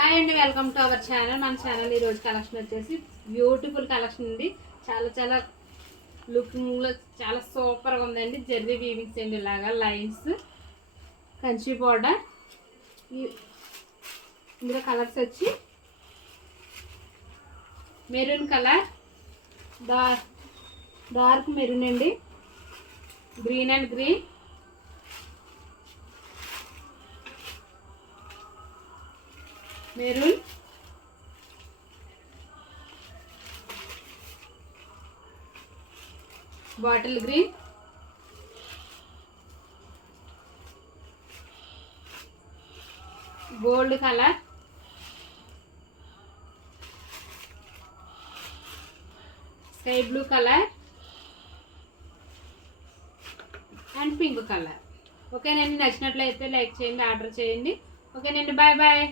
హాయ్ అండి, welcome to our channel. మన ఛానల్ ఈరోజు కలెక్షన్ వచ్చేసి బ్యూటిఫుల్ కలెక్షన్ ఉంది. చాలా లుకింగ్లో చాలా సూపర్గా ఉందండి. జెర్రీ వీవింగ్స్ అండి, ఇలాగా లైన్స్, కంచి బోర్డర్. ఇందులో కలర్స్ వచ్చి మెరూన్ కలర్, డార్క్ మెరూన్ అండి, green and green, maroon, bottle green, gold colour, sky blue colour and pink colour. ఓకేనండి, నచ్చినట్లయితే లైక్ చేయండి, ఆర్డర్ చేయండి. ఓకేనండి, బాయ్ బాయ్.